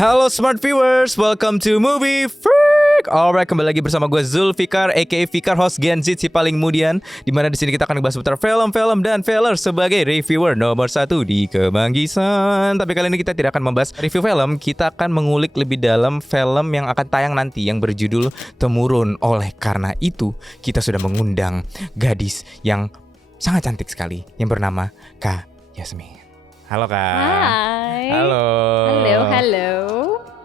Halo smart viewers, welcome to Movie Freak. Alright, kembali lagi bersama gue Zulfikar, aka Fikar, host Gen Z si paling mudian. Dimana di sini kita akan bahas seputar film-film dan filler sebagai reviewer nomor 1 di Kemanggisan. Tapi kali ini kita tidak akan membahas review film, kita akan mengulik lebih dalam film yang akan tayang nanti yang berjudul Temurun. Oleh karena itu, kita sudah mengundang gadis yang sangat cantik sekali yang bernama Kak Yasmin. Halo Kak. Hai. Halo. Halo.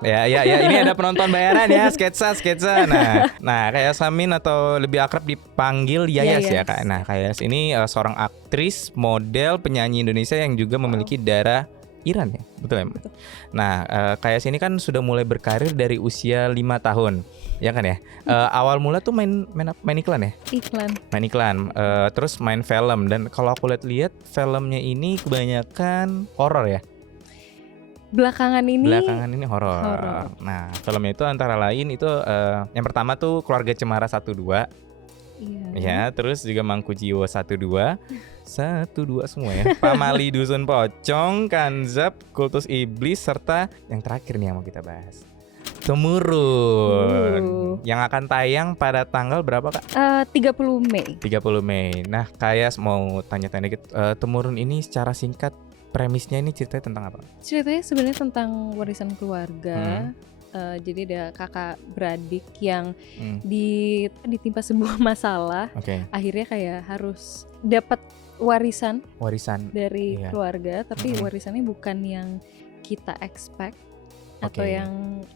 Ya, ini ada penonton bayaran ya, sketsa. Nah, kayak Samin atau lebih akrab dipanggil Yayas ya Kak. Nah, Yayas ini seorang aktris, model, penyanyi Indonesia yang juga memiliki darah Iran ya, betul ya? Betul. Nah, Yayas ini kan sudah mulai berkarir dari usia 5 tahun, ya kan ya? Awal mula tuh main iklan ya? Main iklan, terus main film. Dan kalau aku lihat filmnya ini kebanyakan horor ya? Belakangan ini horor. Nah, filmnya itu antara lain itu yang pertama tuh Keluarga Cemara 1-2. Iya. Ya, terus juga Mangku Jiwo 1-2 semua ya. Pamali Dusun Pocong, Kanzab, Kultus Iblis, serta yang terakhir nih yang mau kita bahas, Temurun. Yang akan tayang pada tanggal berapa Kak? 30 Mei. 30 Mei. Nah, Kayas mau tanya-tanya dikit, Temurun ini secara singkat premisnya ini ceritanya tentang apa? Ceritanya sebenarnya tentang warisan keluarga. Jadi ada kakak beradik yang ditimpa sebuah masalah. Akhirnya kayak harus dapat warisan dari keluarga, tapi warisannya bukan yang kita expect atau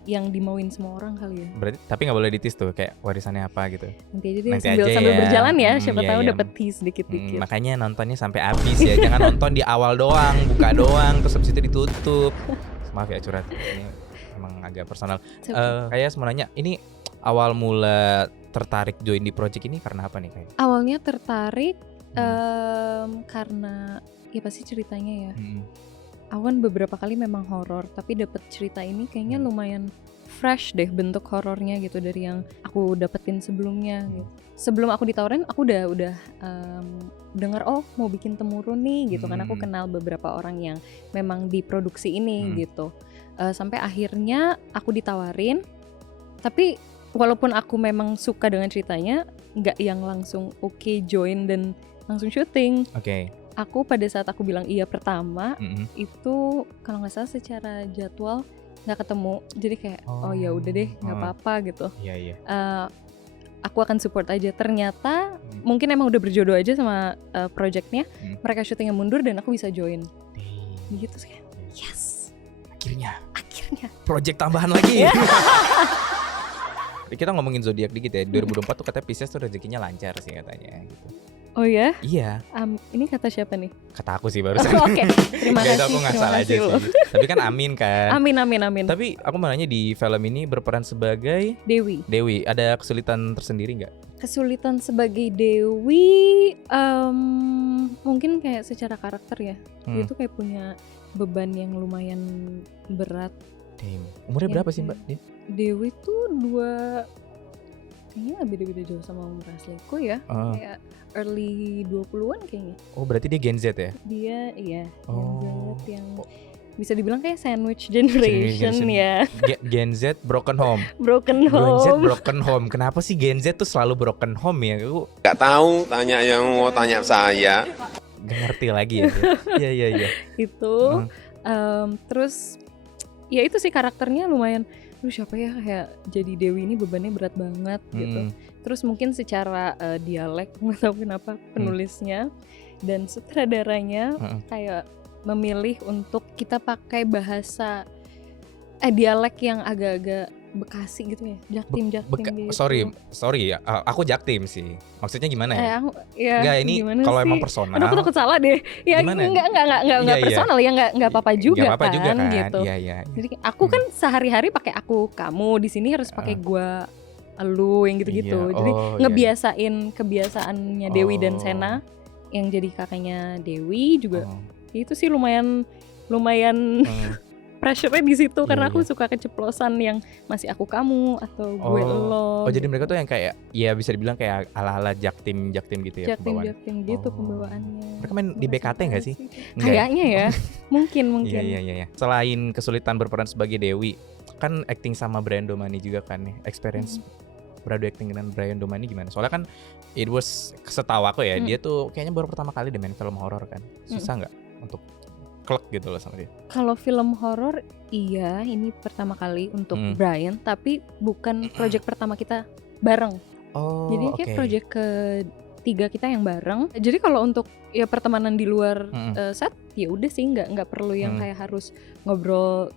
yang dimauin semua orang kali ya. Berarti tapi nggak boleh ditis tuh kayak warisannya apa gitu. Nanti aja sambil berjalan ya, siapa tahu dapat tease dikit-dikit. Makanya nontonnya sampai habis ya, jangan nonton di awal doang, buka doang terus habis itu ditutup. Maaf ya curhat. Ini emang agak personal. Kayak mau nanya, ini awal mula tertarik join di project ini karena apa nih kayak? Awalnya tertarik karena ya pasti ceritanya ya. Aku kan beberapa kali memang horor, tapi dapat cerita ini kayaknya lumayan fresh deh bentuk horornya gitu dari yang aku dapetin sebelumnya gitu. Sebelum aku ditawarin, aku udah dengar mau bikin Temurun nih gitu kan. Aku kenal beberapa orang yang memang diproduksi ini gitu. Sampai akhirnya aku ditawarin, tapi walaupun aku memang suka dengan ceritanya, nggak yang langsung join dan langsung syuting. Aku pada saat aku bilang iya pertama, itu kalau nggak salah secara jadwal nggak ketemu, jadi kayak ya udah deh nggak apa-apa gitu. Aku akan support aja. Ternyata mungkin emang udah berjodoh aja sama projectnya. Mereka syutingnya mundur dan aku bisa join. Gitu sih. Yes. Akhirnya project tambahan lagi. Kita ngomongin zodiak dikit ya. 2024 tuh katanya Pisces tuh rezekinya lancar sih katanya gitu. Oh ya? Iya. Ini kata siapa nih? Kata aku sih barusan. Oke. Terima kasih. Aku nggak salah aja sih. Tapi kan amin kan. Amin. Tapi aku mau nanya, di film ini berperan sebagai Dewi. Ada kesulitan tersendiri nggak? Kesulitan sebagai Dewi, mungkin kayak secara karakter ya. Dia tuh kayak punya beban yang lumayan berat. Umurnya berapa sih Mbak? Dewi tuh kayaknya beda-beda jauh sama umur asliku ya. Kayak early 20-an kayaknya. Oh, berarti dia Gen Z ya? Dia Gen Z yang bisa dibilang kayak sandwich generation ya. Gen Z broken home. Gen Z broken home. Kenapa sih Gen Z tuh selalu broken home ya? Aku nggak tahu, tanya yang mau tanya saya. Gak ngerti lagi ya. Iya. Itu terus ya itu sih karakternya lumayan, siapa ya, kayak jadi Dewi ini bebannya berat banget gitu. Terus mungkin secara dialek, nggak tahu kenapa penulisnya dan sutradaranya kayak memilih untuk kita pakai bahasa dialek yang agak-agak Bekasi gitu ya, Jaktim gitu. Sorry ya, aku Jaktim sih. Maksudnya gimana ya? Nggak, ini kalau emang personal. Aku takut salah deh. Ya nggak personal ya, nggak apa-apa juga kan gitu. Iya. Jadi aku kan sehari-hari pakai aku, kamu, di sini harus pakai gua, lu, yang gitu-gitu. Jadi ngebiasain kebiasaannya Dewi dan Sena yang jadi kakaknya Dewi juga. Itu sih lumayan pressure-nya di situ karena Iya, aku iya. suka keceplosan yang masih aku kamu atau gue lo. Oh, jadi mereka tuh yang kayak ya bisa dibilang kayak ala-ala jaktim gitu ya pembawaan. jaktim gitu Oh. pembawaannya. Mereka main di BKT nggak sih? Enggak ya? Kayaknya ya. Mungkin. Iya. Selain kesulitan berperan sebagai Dewi, kan acting sama Brian Domani juga kan nih. Experience beradu acting dengan Brian Domani gimana? Soalnya kan it was, setahu aku ya, dia tuh kayaknya baru pertama kali deh main film horor kan. Susah nggak untuk klek gitu loh sama dia? Kalau film horor iya, ini pertama kali untuk Brian, tapi bukan project pertama kita bareng. Oh, Jadi kayak project ketiga kita yang bareng. Jadi kalau untuk ya pertemanan di luar set ya udah sih nggak perlu yang kayak harus ngobrol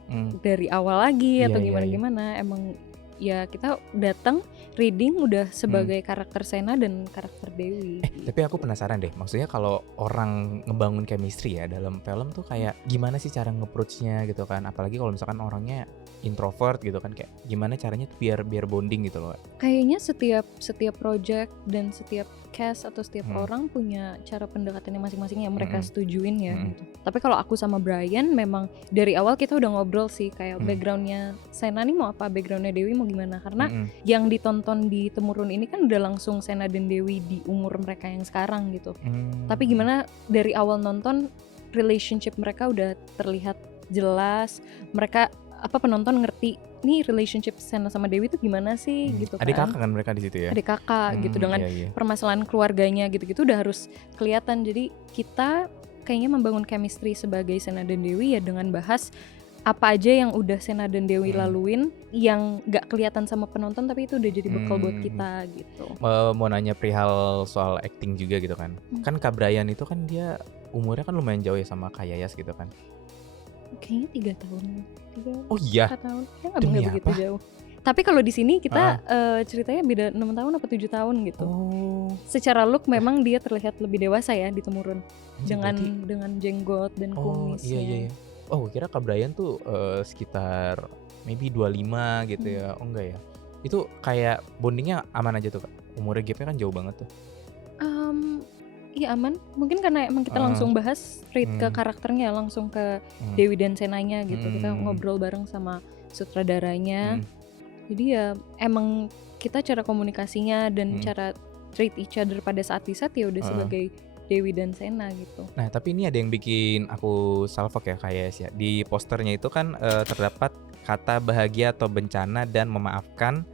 dari awal lagi atau gimana. Emang ya kita datang reading udah sebagai karakter Sena dan karakter Dewi. Tapi aku penasaran deh, maksudnya kalau orang ngebangun chemistry ya dalam film tuh kayak gimana sih cara nge-approach-nya gitu kan? Apalagi kalau misalkan orangnya introvert gitu kan, kayak gimana caranya tuh biar bonding gitu loh. Kayaknya setiap project dan setiap cast atau setiap orang punya cara pendekatannya masing-masing yang mereka setujuin ya gitu. Tapi kalau aku sama Brian memang dari awal kita udah ngobrol sih kayak backgroundnya Sena nih mau apa, backgroundnya Dewi mau gimana, karena yang ditonton di Temurun ini kan udah langsung Sena dan Dewi di umur mereka yang sekarang gitu. Tapi gimana dari awal nonton relationship mereka udah terlihat jelas, mereka penonton ngerti nih relationship Sena sama Dewi itu gimana sih gitu kan. Adik kakak kan mereka di situ ya. Adik kakak gitu dengan permasalahan keluarganya gitu-gitu udah harus kelihatan. Jadi kita kayaknya membangun chemistry sebagai Sena dan Dewi ya dengan bahas apa aja yang udah Sena dan Dewi laluin yang gak kelihatan sama penonton tapi itu udah jadi bekal buat kita gitu. Mau nanya perihal soal acting juga gitu kan. Kan Kak Brian itu kan dia umurnya kan lumayan jauh ya sama Kak Yayas gitu kan. Kayaknya 3 tahun. Oh iya? 4 tahun. Kayaknya Demi gak begitu apa? jauh. Tapi kalau di sini kita ceritanya beda 6 tahun apa 7 tahun gitu. Secara look memang dia terlihat lebih dewasa ya di Temurun. Dengan jenggot dan kumisnya. Iya. Oh, kira Kak Brian tuh sekitar maybe 25 gitu ya. Oh enggak ya. Itu kayak bondingnya aman aja tuh Kak. Umurnya gapnya kan jauh banget tuh. Iya aman. Mungkin karena emang kita langsung bahas straight ke karakternya, langsung ke Dewi dan Senanya gitu. Kita ngobrol bareng sama sutradaranya. Jadi ya emang kita cara komunikasinya dan cara treat each other pada saat di set ya udah sebagai Dewi dan Sena gitu. Nah tapi ini ada yang bikin aku salfok ya kayak sih ya. Di posternya itu kan terdapat kata bahagia atau bencana dan memaafkan,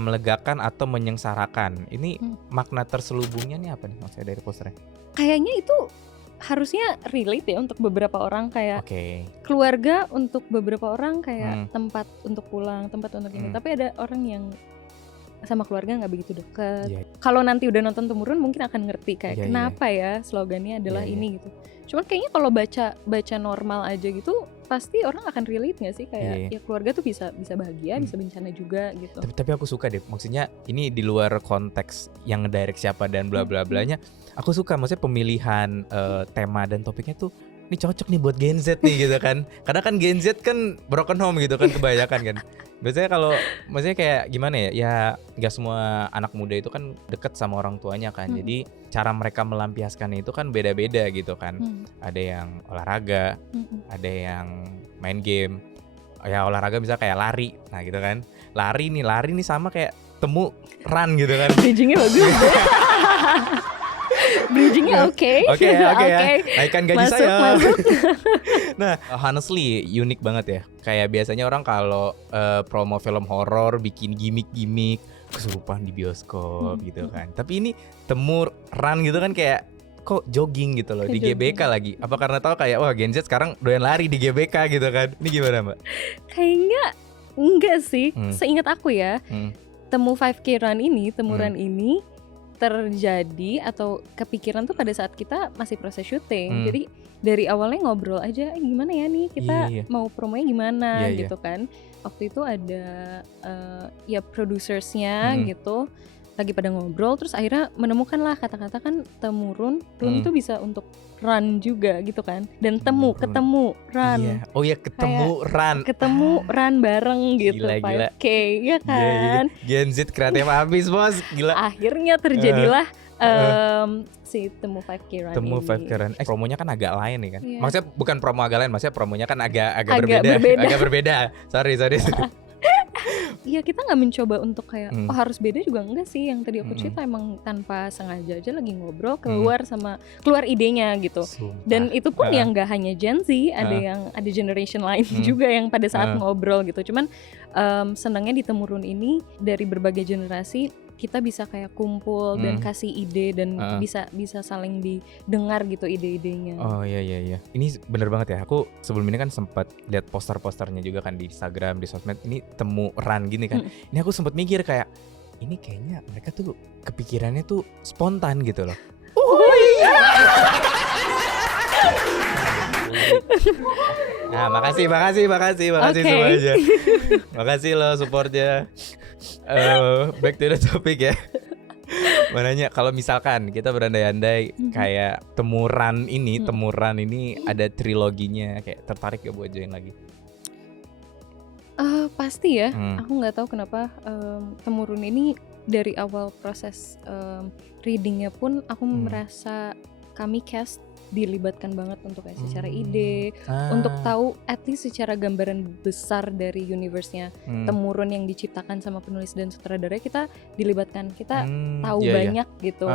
melegakan atau menyengsarakan. Ini makna terselubungnya nih apa nih maksudnya dari posternya? Kayaknya itu harusnya relate ya untuk beberapa orang kayak keluarga, untuk beberapa orang kayak tempat untuk pulang, tempat untuk ini. Tapi ada orang yang sama keluarga nggak begitu dekat. Kalau nanti udah nonton Temurun mungkin akan ngerti kayak kenapa ya slogannya adalah ini gitu. Cuman kayaknya kalau baca normal aja gitu pasti orang akan relate nggak sih kayak ya keluarga tuh bisa bahagia, bisa bencana juga gitu. Tapi aku suka deh, maksudnya ini di luar konteks yang ngedirect siapa dan bla bla blanya. Aku suka maksudnya pemilihan tema dan topiknya tuh ini cocok nih buat Gen Z nih gitu kan. Karena kan Gen Z kan broken home gitu kan kebanyakan kan. Biasanya kalau maksudnya kayak gimana ya? Ya nggak semua anak muda itu kan deket sama orang tuanya kan. Jadi cara mereka melampiaskan itu kan beda-beda gitu kan. Ada yang olahraga, ada yang main game. Ya olahraga bisa kayak lari. Nah gitu kan. Lari nih sama kayak temu run gitu kan. Bridgingnya bagus. Bridgingnya oke. Ya. Naikkan gaji saya. Masuk. Nah, honestly unik banget ya. Kayak biasanya orang kalau promo film horor bikin gimmick-gimmick kesurupan di bioskop gitu kan. Tapi ini temu run gitu kan kayak kok jogging gitu loh di GBK lagi. Apa karena tahu kayak wah Gen Z sekarang doyan lari di GBK gitu kan. Ini gimana, Mbak? Kayaknya enggak sih. Seingat aku ya. Temu 5K run ini, temuran ini terjadi atau kepikiran tuh pada saat kita masih proses syuting. Jadi dari awalnya ngobrol aja gimana ya nih kita mau promonya gimana gitu kan. Waktu itu ada ya producersnya gitu, lagi pada ngobrol, terus akhirnya menemukan lah kata-kata kan temurun itu bisa untuk run juga gitu kan, dan ketemu run. Iya. Oh ya, ketemu run. Ketemu run bareng gitu. Gila. 5K ya kan. Gen Z kreatif habis bos, gila. Akhirnya terjadilah si temu 5K run Temu ini. 5K run. Promonya kan agak lain nih kan. Iya. Maksudnya bukan promo agak lain, maksudnya promonya kan agak berbeda. Agak berbeda. Sorry. Iya, kita nggak mencoba untuk kayak harus beda juga, enggak sih. Yang tadi aku cerita emang tanpa sengaja aja lagi ngobrol keluar idenya gitu. Sumpah. Dan itu pun yang nggak hanya Gen Z, ada generation lain juga yang pada saat ngobrol gitu. Cuman senangnya di Temurun ini dari berbagai generasi kita bisa kayak kumpul dan kasih ide dan bisa saling didengar gitu ide-idenya. Oh iya. Ini bener banget ya. Aku sebelum ini kan sempat lihat poster-posternya juga kan di Instagram, di sosmed. Ini temu run gini kan. Ini aku sempat mikir kayak ini kayaknya mereka tuh kepikirannya tuh spontan gitu loh. Nah, makasih semuanya. Makasih loh supportnya. Back to the topic ya. Mananya kalau misalkan kita berandai-andai kayak temuran ini ada triloginya, kayak tertarik gak buat join lagi? Pasti ya. Aku nggak tahu kenapa Temurun ini dari awal proses readingnya pun aku merasa kami cast dilibatkan banget untuk kayak secara ide, untuk tahu at least secara gambaran besar dari universe-nya Temurun yang diciptakan sama penulis dan sutradara. Kita dilibatkan, kita tahu banyak gitu.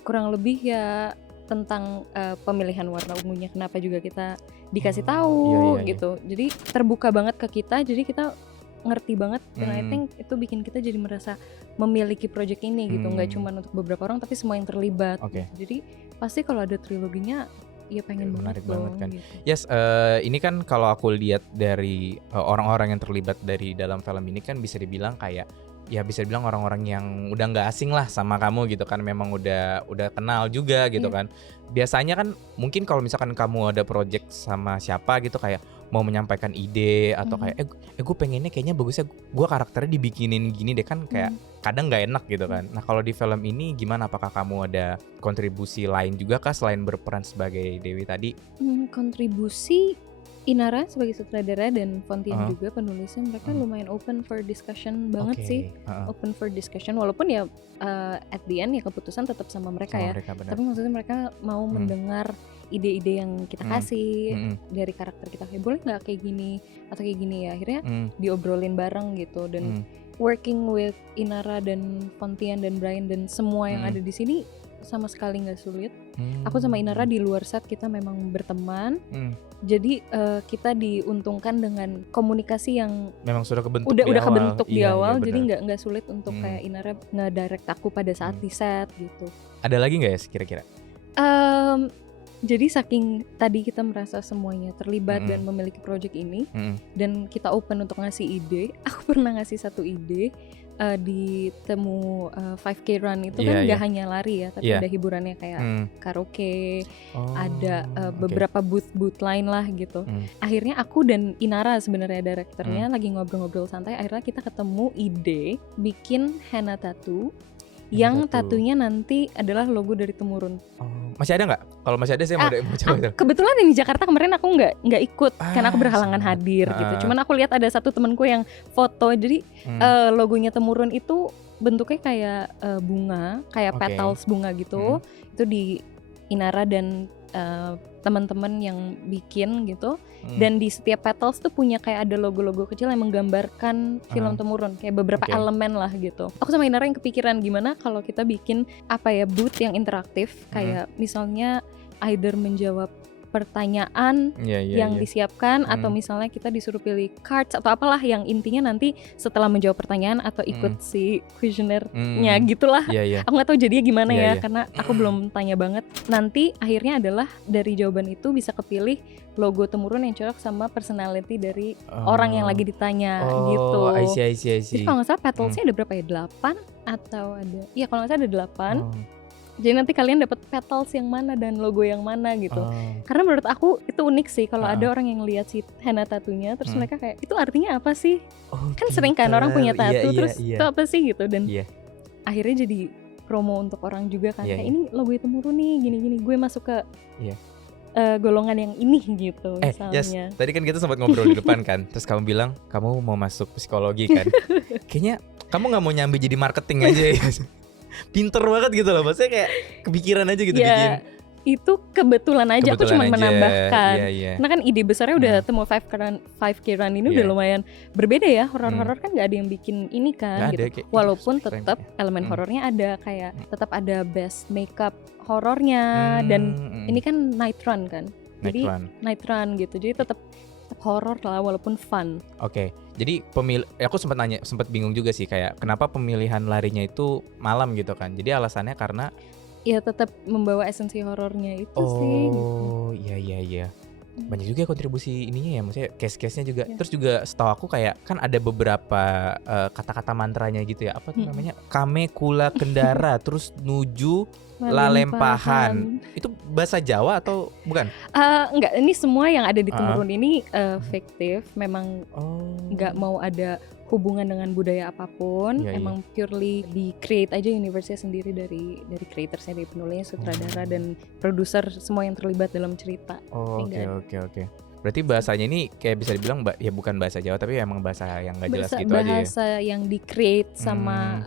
Kurang lebih ya tentang pemilihan warna ungunya, kenapa juga kita dikasih tahu gitu. Jadi terbuka banget ke kita, jadi kita ngerti banget, dan I think itu bikin kita jadi merasa memiliki project ini gitu, nggak cuma untuk beberapa orang tapi semua yang terlibat. Jadi pasti kalau ada triloginya ya pengen banget kan. Gitu. Yes, ini kan kalau aku lihat dari orang-orang yang terlibat dari dalam film ini kan bisa dibilang kayak ya bisa dibilang orang-orang yang udah nggak asing lah sama kamu gitu kan, memang udah kenal juga gitu kan. Biasanya kan mungkin kalau misalkan kamu ada project sama siapa gitu kayak mau menyampaikan ide atau kayak gue pengennya kayaknya bagusnya gue karakternya dibikinin gini deh kan, kayak kadang nggak enak gitu kan. Nah kalau di film ini gimana, apakah kamu ada kontribusi lain juga kah selain berperan sebagai Dewi tadi? Kontribusi Inara sebagai sutradara dan Fontian juga penulisnya, mereka lumayan open for discussion banget sih. Open for discussion, walaupun ya at the end ya keputusan tetap sama mereka ya. Tapi maksudnya mereka mau mendengar ide-ide yang kita kasih dari karakter kita, kayak boleh nggak kayak gini atau kayak gini ya. Akhirnya diobrolin bareng gitu, dan working with Inara dan Fontian dan Brian dan semua yang ada di sini sama sekali nggak sulit. Aku sama Inara di luar set kita memang berteman. Jadi kita diuntungkan dengan komunikasi yang memang sudah kebentuk di awal. Jadi nggak sulit untuk kayak Inara ngedirect aku pada saat di set gitu. Ada lagi nggak ya kira-kira? Jadi saking tadi kita merasa semuanya terlibat dan memiliki project ini, dan kita open untuk ngasih ide. Aku pernah ngasih satu ide di temu 5K run itu kan gak hanya lari ya, tapi ada hiburannya kayak karaoke, ada beberapa booth lain lah gitu. Akhirnya aku dan Inara sebenarnya direkturnya lagi ngobrol-ngobrol santai, akhirnya kita ketemu ide bikin henna tattoo yang tatunya nanti adalah logo dari Temurun. Masih ada nggak? Kalau masih ada saya mau coba. Kebetulan yang di Jakarta kemarin aku nggak ikut karena aku berhalangan hadir gitu. Cuman aku lihat ada satu temanku yang foto, jadi logonya Temurun itu bentuknya kayak bunga, kayak petals bunga gitu. Itu di Inara dan teman-teman yang bikin gitu. Dan di setiap petals tuh punya kayak ada logo-logo kecil yang menggambarkan film Temurun, kayak beberapa elemen lah gitu. Aku sama Inara yang kepikiran gimana kalau kita bikin booth yang interaktif, kayak misalnya either menjawab pertanyaan yang disiapkan, atau misalnya kita disuruh pilih cards atau apalah, yang intinya nanti setelah menjawab pertanyaan atau ikut si kuesionernya gitulah. Aku nggak tahu jadinya gimana karena aku belum tanya banget. Nanti akhirnya adalah dari jawaban itu bisa kepilih logo Temurun yang cocok sama personality dari orang yang lagi ditanya gitu. I see. Jadi kalau nggak salah petalsnya ada berapa ya? 8 atau ada? Iya kalau nggak salah ada 8. Jadi nanti kalian dapat petals yang mana dan logo yang mana gitu. Karena menurut aku itu unik sih kalau ada orang yang lihat si henna tattoo-nya terus mereka kayak itu artinya apa sih? Kan sering kan orang punya tattoo terus itu apa sih gitu, dan akhirnya jadi promo untuk orang juga kan. Iya, Kayak iya. ini logo Temurun nih, gini-gini. Gue masuk ke Iya. golongan yang ini gitu Yes, misalnya. tadi kan kita sempat ngobrol di depan kan. Terus kamu bilang kamu mau masuk psikologi kan. Kayaknya kamu nggak mau nyambi jadi marketing aja ya. Pinter banget gitu loh. Maksudnya kayak kepikiran aja gitu bikin. Ya itu kebetulan aja, aku cuma Kebetulan aja. menambahkan. Iya, iya. Karena kan ide besarnya udah Temu 5K Run ini udah Iya. lumayan berbeda ya. Horor-horor kan gak ada yang bikin ini kan Nggak ada, gitu. kayak Walaupun keren tetap ya. elemen horornya ada, kayak tetap ada best makeup horornya dan ini kan night run kan. Jadi night run gitu. Jadi tetap horor lah walaupun fun. Oke, jadi aku sempat bingung juga sih kayak kenapa pemilihan larinya itu malam gitu kan. Jadi alasannya karena Ya tetap membawa esensi horornya itu sih gitu. oh iya. Banyak juga kontribusi ininya ya, maksudnya case-case-nya juga. Ya. Terus juga setahu aku kayak kan ada beberapa kata-kata mantranya gitu ya. Apa tuh namanya? Kame kula kendara terus nuju lalempahan. Itu bahasa Jawa atau bukan? Enggak, ini semua yang ada di Temurun ini fiktif, memang Oh. nggak mau ada hubungan dengan budaya apapun. Iya, Emang purely di create aja universe-nya sendiri dari creatorsnya, dari penulisnya, sutradara dan produser, semua yang terlibat dalam cerita. Oh, Enggak oke. Berarti bahasanya ini kayak bisa dibilang ya bukan bahasa Jawa tapi emang bahasa yang nggak jelas gitu aja ya. Bahasa yang di create sama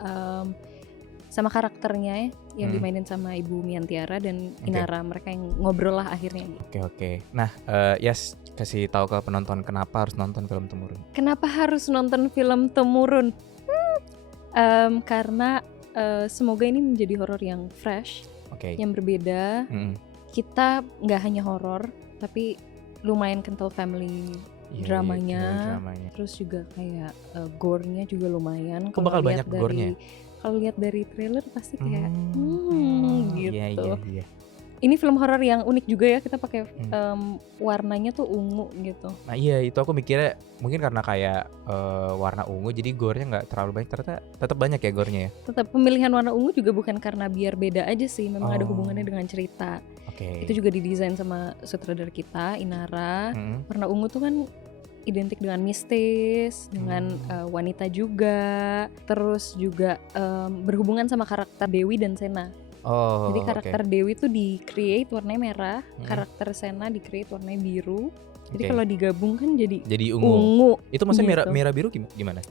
sama karakternya ya, yang dimainin sama Ibu Miantiara dan Inara. Mereka yang ngobrol lah akhirnya. Oke. Nah, Yas kasih tahu ke penonton kenapa harus nonton film Temurun. Kenapa harus nonton film Temurun? Karena semoga ini menjadi horor yang fresh, Oke. yang berbeda. Kita nggak hanya horor, tapi lumayan kental family dramanya. Terus juga kayak gore-nya juga lumayan. Kok bakal banyak gore-nya? Kalau lihat dari trailer pasti kayak gitu. Iya. Ini film horor yang unik juga ya, kita pakai warnanya tuh ungu gitu. Nah iya, itu aku mikirnya mungkin karena kayak warna ungu jadi gore-nya nggak terlalu banyak, ternyata tetap banyak ya gore-nya ya. Tetap pemilihan warna ungu juga bukan karena biar beda aja sih, memang ada hubungannya dengan cerita. Oke. Itu juga didesain sama sutradara kita, Inara. Warna ungu tuh kan identik dengan mistis, dengan wanita juga, terus juga berhubungan sama karakter Dewi dan Sena. Oh. Jadi karakter Dewi tuh di-create warnanya merah, karakter Sena di-create warnanya biru. Jadi kalau digabung kan jadi ungu. Itu maksudnya gitu. merah biru gimana?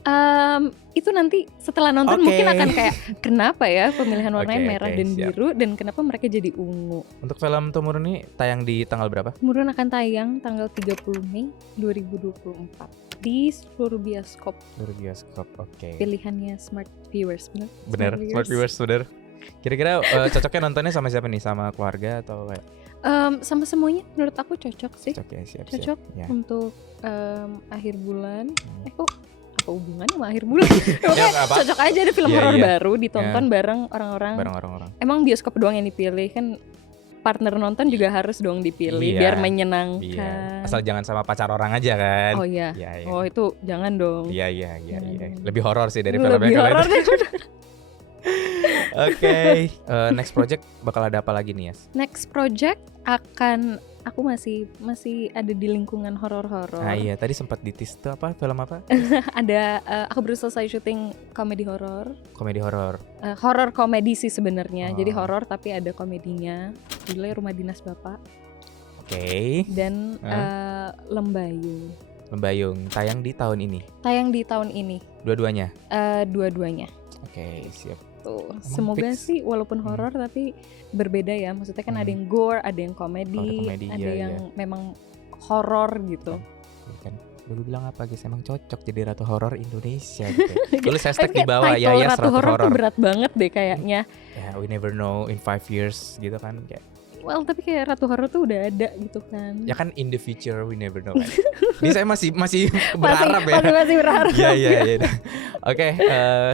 Itu nanti setelah nonton mungkin akan kayak kenapa ya pemilihan warnanya merah dan biru dan kenapa mereka jadi ungu. Untuk film Temurun ini tayang di tanggal berapa? Temurun akan tayang tanggal 30 Mei 2024 di seluruh bioskop. Oke. Pilihannya Smart Viewers, Bener, Smart Viewers, bener. Kira-kira cocoknya nontonnya sama siapa nih? Sama keluarga atau kayak? Sama semuanya menurut aku cocok sih. Cocok ya, siap. Cocok Ya. untuk akhir bulan. Kok apa hubungannya sama akhir bulan? Ya, apa? Cocok aja ada film Iya, horor iya. baru ditonton bareng orang-orang. Orang-orang. Emang bioskop doang yang dipilih kan, partner nonton juga harus dong dipilih Iya. biar menyenangkan. Iya. Asal jangan sama pacar orang aja kan. Oh iya. Iya. Oh itu jangan dong. Iya. Jangan. Lebih horor sih dari film Lebih yang horor lain. deh. Oke. Next project bakal ada apa lagi nih, Yas? Next project aku masih ada di lingkungan horor-horor. Nah iya, tadi sempat ditis tuh apa? Film apa? Ada aku baru selesai syuting komedi horor. Komedi horor. Horor komedi sih sebenarnya. Jadi horor tapi ada komedinya. Judulnya Rumah Dinas Bapak. Oke. Dan Lembayung. Lembayung tayang di tahun ini. Tayang di tahun ini. Dua-duanya. Dua-duanya. Oke, siap. Tuh, semoga fix. sih walaupun horor tapi berbeda ya. Maksudnya kan ada yang gore, ada yang komedi, ada iya, yang memang horor gitu. Kan dulu bilang apa guys, emang cocok jadi ratu horor Indonesia gitu. Tulis hashtag di Kayak bawah title ya ratu horor tuh berat banget deh kayaknya. Ya, we never know in 5 years gitu kan kayak. Well, tapi kayak ratu horor tuh udah ada gitu kan. Ya kan in the future we never know kan. Ini saya masih berharap ya. Masih berharap. Iya. Oke,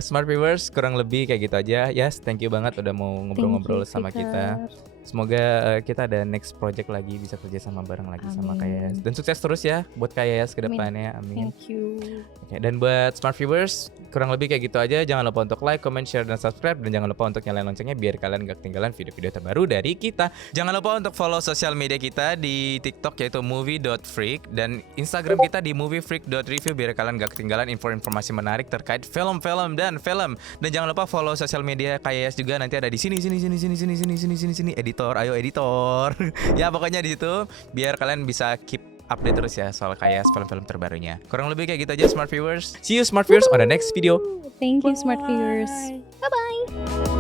Smart Viewers kurang lebih kayak gitu aja. Yes, thank you banget udah mau ngobrol-ngobrol sama kita. Semoga kita ada next project lagi, bisa kerja sama bareng lagi sama Kak Yayas. Dan sukses terus ya buat Kak Yayas ke depannya. Amin. Thank you. Oke, dan buat Smart Viewers, kurang lebih kayak gitu aja. Jangan lupa untuk like, comment, share, dan subscribe. Dan jangan lupa untuk nyalain loncengnya biar kalian gak ketinggalan video-video terbaru dari kita. Jangan lupa untuk follow sosial media kita di TikTok yaitu movie.freak dan Instagram kita di moviefreak.review biar kalian gak ketinggalan informasi menarik terkait film-film dan film. Dan jangan lupa follow sosial media KYS juga, nanti ada di sini editor, ayo editor. Ya pokoknya di situ biar kalian bisa keep update terus ya soal kayak film-film terbarunya. Kurang lebih kayak gitu aja Smart Viewers. See you Smart Viewers on the next video. Thank you, Smart Viewers. Bye-bye.